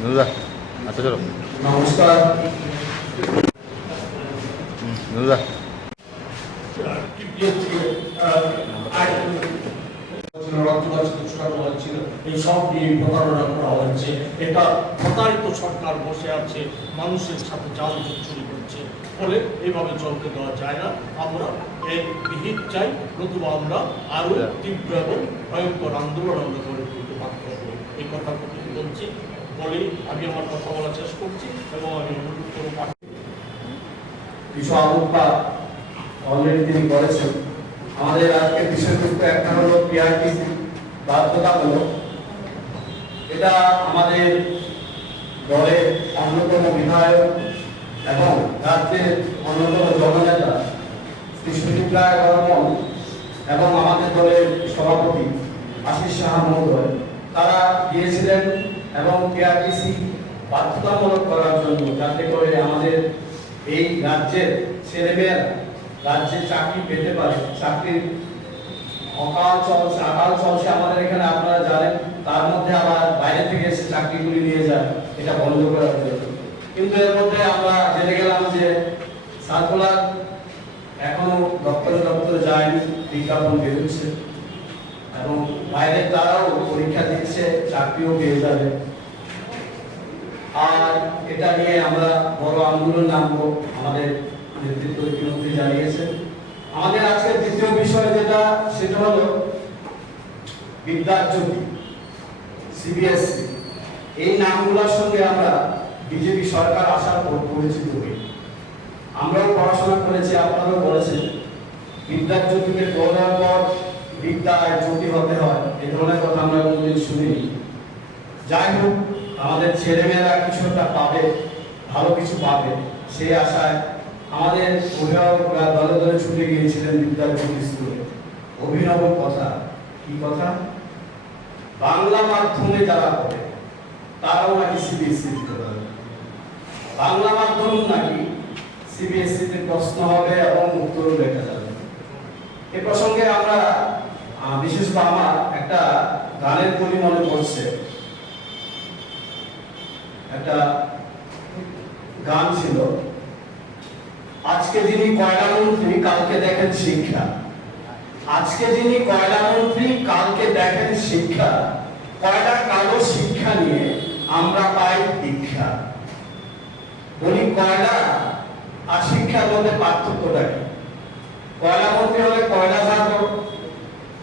নুরুদা আচ্ছা চলো নমস্কার। নুরুদা এই সব নিয়ে প্রতারণা করা হয়েছে। এটা প্রতারিত সরকার বসে আছে, মানুষের সাথে জাল চুরি করছে, ফলে এইভাবে চলতে দেওয়া যায় না। আমরা এই বিহিত চাই, নতুবা আমরা আরো তীব্র এবং ভয়ঙ্কর আন্দোলন আমরা গড়ে তুলতে বাধ্য হব। এই কথা বলছি বলে আমি আমার কথা বলা শেষ করছি এবং আমি অনুরোধ করব কিছু আলোকপাত অলরেডি তিনি করেছেন। আমাদের আজকে বিষয়বস্তু একটা হলো পিআরটিসি বাধ্যতামূলক। এটা আমাদের দলের অন্যতম বিধায়ক এবং রাজ্যের অন্যতম জননেতা শ্রী সুদীপ রায় বর্মন এবং আমাদের দলের সভাপতি আশিস সাহা মহোদয় তারা গিয়েছিলেন এবং পিআরটিসি বাধ্যতামূলক করার জন্য, যাতে করে আমাদের এই রাজ্যের ছেলেমেয়েরা রাজ্যে চাকরি পেতে পারে। চাকরির আকাল চলছে আমাদের এখানে, আপনারা জানেন। তার মধ্যে আবার বাইরে থেকে এসে চাকরিগুলি নিয়ে যায়, এটা বন্ধ করার জন্য। কিন্তু এর মধ্যে আমরা জেনে গেলাম যে সার্কুলার এখনো দপ্তরে যায়নি, বিজ্ঞাপন বেরোচ্ছে এবং বাইরে তারাও পরীক্ষা দিচ্ছে, চাকরিও পেয়ে যাবে। আর এটা নিয়ে আমরা বড় আন্দোলন নামবো, আমাদের নেতৃত্ব ইতিমধ্যে জানিয়েছেন। আমাদের আজকের দ্বিতীয় বিষয় সেটা হলো বিদ্যাজ্যোতি, সিবিএসসি। এই নামগুলোর সঙ্গে আমরা বিজেপি সরকার আসার পর পরিচিত হই। আমরাও পড়াশোনা করেছি, আপনারাও করেছেন। বিদ্যাজ্যোতিকে পড়ার পর বিদ্যায় জ্যোতি হতে হয়, এই ধরনের কথা আমরা কোনোদিন শুনিনি। যাই হোক, আমাদের ছেলেমেয়েরা কিছু একটা পাবে, ভালো কিছু পাবে, সেই আশায় আমাদের অভিভাবকরা দলে দলে ছুটে গিয়েছিলেন বিদ্যাজ্যোতি স্কুলে। অভিনব কথা, কি কথা? বাংলা মাধ্যমে যারা পড়ে তারাও নাকি সিবিএসসি দিতে পারবে। বাংলা মাধ্যম নাকি সিবিএসসি তে প্রশ্ন হবে এবং উত্তর লেখা যাবে। এ প্রসঙ্গে আমরা বিশেষত আমার একটা গানের কলি মনে পড়ছে। একটা গান ছিল, আজকে যিনি কয়লা মন্ত্রী কালকে দেখেন শিক্ষা। আজকে যিনি কয়লা মন্ত্রী কালকে দেখেন শিক্ষা। কয়লা কালো শিক্ষা নিয়ে আমরা পাই দীক্ষা। বলি কয়লা আর শিক্ষার মধ্যে পার্থক্যটা কি? কয়লা মন্ত্রী হলে কয়লা ঝাড়বো,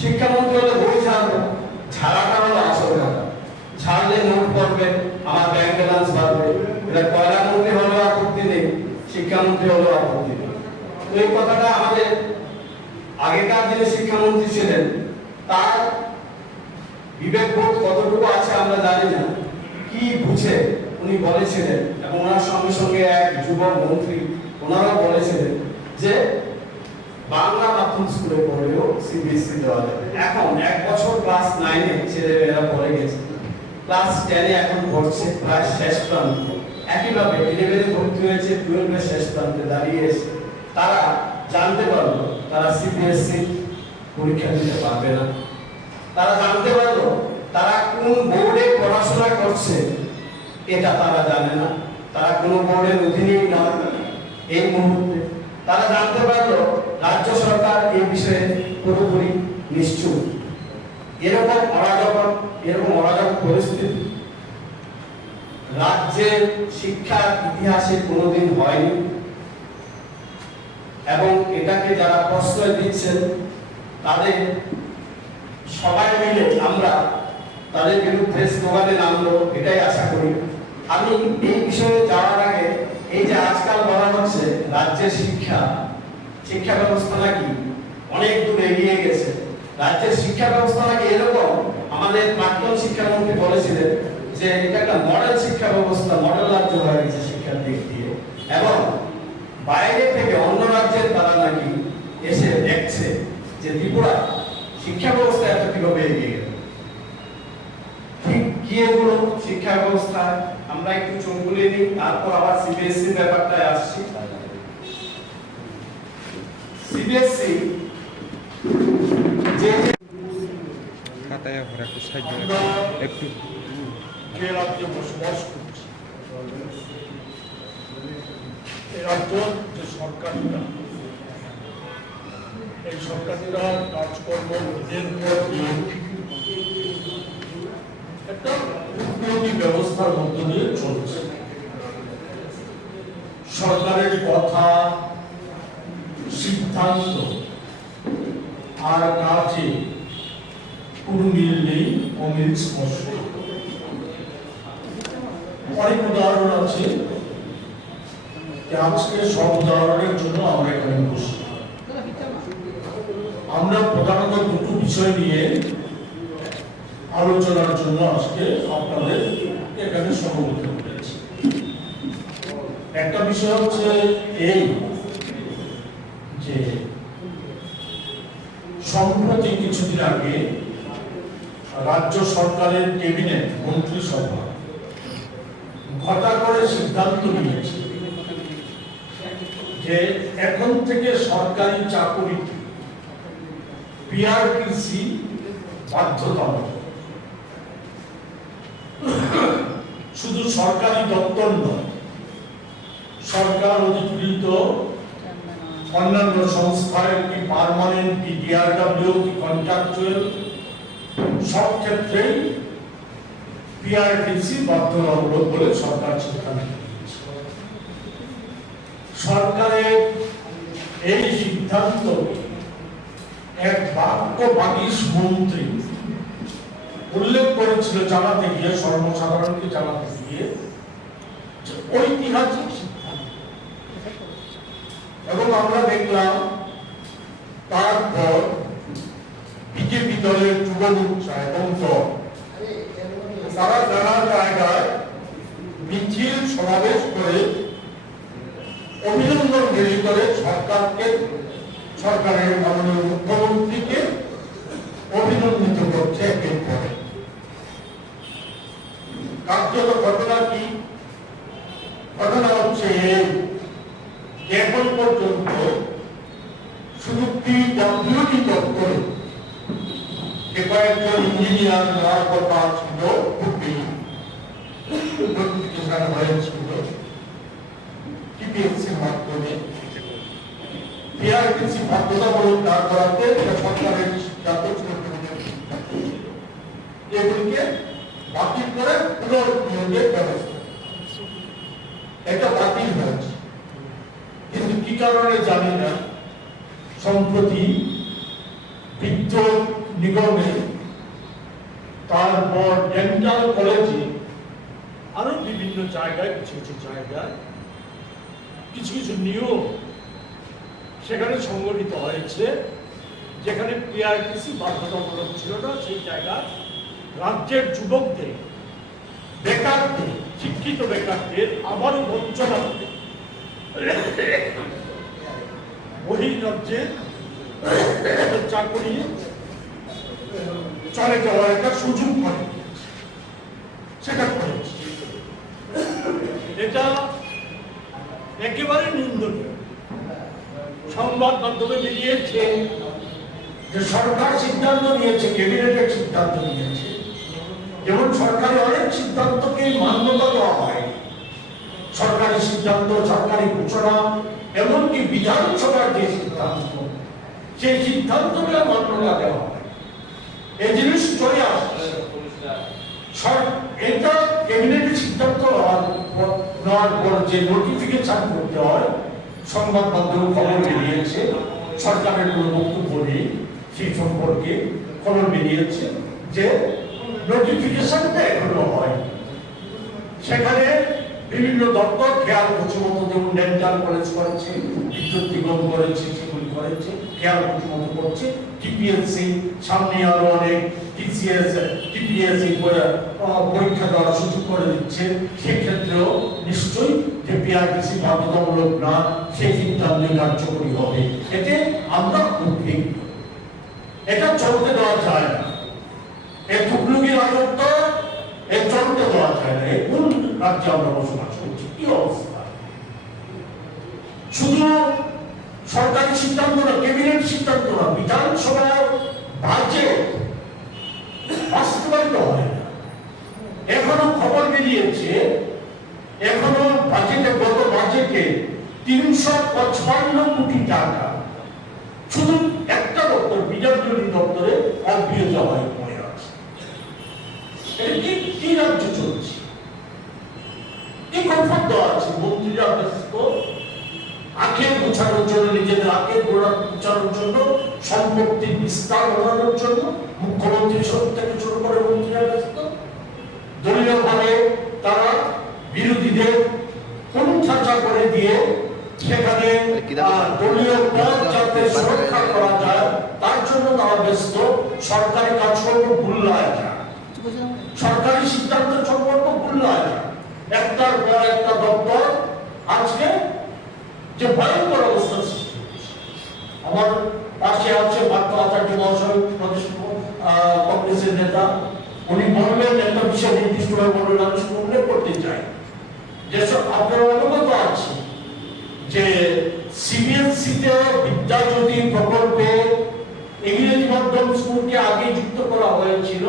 শিক্ষামন্ত্রী হলে বই ঝাড়বো। ঝাড়াটা হলো আসল কথা, ঝাড়লে নোট পড়বে, আমার ব্যাংক ব্যালেন্স বাড়বে। এটা কয়লা মন্ত্রী হলেও আপত্তি নেই, শিক্ষামন্ত্রী হলেও আপত্তি নেই। তো এই কথাটা আমাদের আগেকার যিনি শিক্ষামন্ত্রী ছিলেন তার বিবেকবোধ কতটুকু আছে আমরা জানি না, কি বুঝে উনি বলেছিলেন। এবং ওনার সঙ্গে সঙ্গে এক যুবক মন্ত্রী ওনারাও বলেছিলেন যে বাংলা মাধ্যম স্কুলে পড়লেও সিবিএসসি দেওয়া যাবে। এখন এক বছর ক্লাস 9 এ ছেলেমেয়েরা পড়ে গেছে, ক্লাস 10 এ এখন পড়ছে, প্রায় শেষ প্রান্তে। একইভাবে 11 এ ভর্তি হয়েছে, 12 এর শেষ প্রান্তে দাঁড়িয়ে এসে তারা জানতে পারলো তারা সিবিএসসি পরীক্ষা দিতে পারবে না। তারা জানতে পারলো তারা কোন বোর্ডে পড়াশোনা করছে, এটা তারা জানে না। তারা কোনো বোর্ডের অধীনেই না এই মুহূর্তে। তারা জানতে পারলো রাজ্য সরকার এই বিষয়ে পুরোপুরি নিশ্চুপ। এরকম অরাজক পরিস্থিতি রাজ্যের শিক্ষার ইতিহাসে কোনোদিন হয়নি। এবং এটাকে যারা প্রশ্রয় দিচ্ছেন তাদের সবাই মিলে আমরা তাদের বিরুদ্ধে স্লোগানে নামবো, এটাই আশা করি। আমি এই বিষয়ে যাওয়ার আগে এই যে আজকাল বলা হচ্ছে রাজ্যের শিক্ষা ব্যবস্থা নাকি অনেক দূর এগিয়ে গেছে, রাজ্যের শিক্ষা ব্যবস্থা নাকি এরকম, আমাদের প্রাক্তন শিক্ষামন্ত্রী বলেছিলেন যে এটা একটা মডেল শিক্ষা ব্যবস্থা, মডেল রাজ্য হয়ে গেছে শিক্ষার দিক দিয়ে। এবং বাইরে থেকে অন্য রাজ্যের তারা নাকি এসে দেখছে যে ত্রিপুরা শিক্ষা ব্যবস্থা এত কিভাবে এগিয়ে গেল। ঠিক কি এগুলো শিক্ষা ব্যবস্থা, আমরা একটু চোখ বুলিয়ে নিই, তারপর আবার সিবিএসসি ব্যাপারটায় আসছি। সিবিএসসি যে খাতায় একটু সাহায্য একটু যে রাজ্যে বসবাস করছি, এই রাজ্য যে সরকারিরা, এই সরকারিরা কাজকর্ম দিনের পর দিন একটা উন্নতি ব্যবস্থার মধ্য দিয়ে চলছে। সরকারের কথা, সিদ্ধান্ত আর কাজে কোনো মিল নেই, অমিল স্পষ্ট। অনেক উদাহরণ আছে, আজকে সব উদাহরণের জন্য আমরা এখানে বসি। আমরা প্রধানত দুটো বিষয় নিয়ে আলোচনার জন্য আজকে আপনাদের এখানে সমবেত হয়েছি। একটা বিষয় হচ্ছে এই যে সম্প্রতি কিছুদিন আগে রাজ্য সরকারের ক্যাবিনেট মন্ত্রিসভা ঘটা করে সিদ্ধান্ত নিয়েছে যে এখন থেকে সরকারি চাকুরিতে পিআরটিসি বাধ্যতামূলক। শুধু সরকারি দপ্তর নয়, সরকার অধিকৃত অন্যান্য সংস্থায় কি পার্মানেন্ট, কি ডিআরডব্লিউ, কি কন্ট্রাকচুয়াল, সব ক্ষেত্রেই পিআরটিসি বাধ্যতামূলক বলে সরকার সিদ্ধান্ত নিয়েছে। সরকারের এই সিদ্ধান্ত এক বাক্যবাগীশ মন্ত্রী উল্লেখ করেছিল জানাতে গিয়ে, সর্বসাধারণকে জানাতে গিয়ে, ঐতিহাসিক সিদ্ধান্ত। এবং আমরা দেখলাম তারপর বিজেপি দলের যুব মোর্চা এবং দল তারা নানা জায়গায় মিছিল সমাবেশ করে অভিনন্দন রেলি করে সরকারের মাননীয় মুখ্যমন্ত্রীকে অভিনন্দিত করছে। একের পরে কার্যত ঘটনা কি? ঘটনা হচ্ছে এখন পর্যন্ত শুধু পিডব্লিউডি দপ্তরে যে কয়েকজন ইঞ্জিনিয়ার নেওয়ার কথা ছিল, নোটিফিকেশন হয়েছিল টিপিএসসির মাধ্যমে, পিআরটিসি বাধ্যতামূলক না করাতে সরকারের সিদ্ধান্ত ছিল এগুলিকে বাতিল করে পুনর্নিয়োগের ব্যবস্থা, এটা বাতিল হয়েছে। কিন্তু কি কারণে জানি না, সম্প্রতি বিদ্যুৎ নিগমে, তারপর ডেন্টাল কলেজে, আরো বিভিন্ন জায়গায় কিছু কিছু জায়গায় কিছু কিছু নিয়ম সেখানে সংগঠিত হয়েছে, যেখানে পিআরটিসি বাধ্যতামূলক ছিল না, সেই জায়গায় রাজ্যের যুবকদের, বেকারদের, শিক্ষিত বেকারদের আবারও বঞ্চনা করে বহির্রাজ্যে চাকরি চলে যাওয়ার একটা সুযোগ করে সেটা করেছে। এটা একেবারে নিন্দনীয়। সংবাদ মাধ্যমে বেরিয়েছে যে সরকার সিদ্ধান্ত নিয়েছে, ক্যাবিনেটের সিদ্ধান্ত নিয়েছে। যেমন সরকারি অনেক সিদ্ধান্তকে মান্যতা দেওয়া হয়, সরকারি সিদ্ধান্ত, সরকারি ঘোষণা, এমনকি বিধানসভার যে সিদ্ধান্ত, সেই সিদ্ধান্তগুলো মান্যতা দেওয়া হয়। এই জিনিস চলে আসছে। এটা ক্যাবিনেটের সিদ্ধান্ত নেওয়ার পর যে নোটিফিকেশন করতে হয়, সংবাদ মাধ্যমে খবর বেরিয়েছে, সরকারের কোনো বক্তব্য নেই সেই সম্পর্কে খবর বেরিয়েছে যে নোটিফিকেশনটা এখনো হয়। সেখানে বিভিন্ন দপ্তর খেয়াল করছে মতো, যেমন ডেন্টাল কলেজ করেছে, বিদ্যুৎ নিগম করেছে, সেগুলি করেছে, খেয়াল করছে মতো করছে। টিপিএসসি সামনে আরো অনেক টিপিএসসি পরীক্ষা দেওয়ার সুযোগ করে দিচ্ছে, সেক্ষেত্রেও নিশ্চয়ই যে পিআরটিসি বাধ্যতামূলক না, সেই সিদ্ধান্ত কার্যকরী হবে। এতে আমরা উদ্বিগ্ন। এটা চলতে দেওয়া যায় না। এই টুকলুকি রাজত্ব চলতে দেওয়া যায় না। কোন রাজ্যে আমরা বসবাস করছি? কি অবস্থা? শুধু সরকারি সিদ্ধান্ত না, ক্যাবিনেট সিদ্ধান্ত না, বিধানসভার বাজেট বাস্তবায়িত হয় না। এখনো খবর বেরিয়েছে, এখনো বাজেটে, গত বাজেটে 355 কোটি টাকা শুধু একটা দপ্তর, বিদ্যালয় দপ্তরে অব্যয় হয়ে পড়ে আছে। এটা কি রাজ্য চলছে? কি কমফর্ট দেওয়া আছে? মন্ত্রীরা ব্যস্ত আখের গোছানোর জন্য, নিজেদের আখের গোছানোর জন্য, সম্পত্তি বিস্তার ঘটানোর জন্য মুখ্যমন্ত্রী থেকে শুরু করে মন্ত্রীরা ব্যস্ত। দলীয় ভাবে তারা বিরোধীদের কোণঠাসা করে দিয়ে সেখানে দলীয় পদ যাতে সুরক্ষা করা যায় তার জন্য তারা ব্যস্ত। সরকারি কাজকর্ম ভুল্লায় যায়, সরকারি সিদ্ধান্ত সম্পর্ক ভুল্লায় যায়। একটার পর একটা দপ্তর আজকে যে ভয়ঙ্কর অবস্থা সৃষ্টি হচ্ছে। আমার পাশে আছে পার্থ আচার্য মহাশয়, প্রদেশ কংগ্রেসের নেতা। উনি বললেন, একটা বিষয় নির্দিষ্টভাবে বললেন, আমি শুধু উল্লেখ করতে চাই, যেসব আপনারা অবগত আছে যে সিবিএসসিতে বিদ্যাজ্যোতি প্রকল্পে ইংরেজি মাধ্যম স্কুলকে আগে যুক্ত করা হয়েছিল।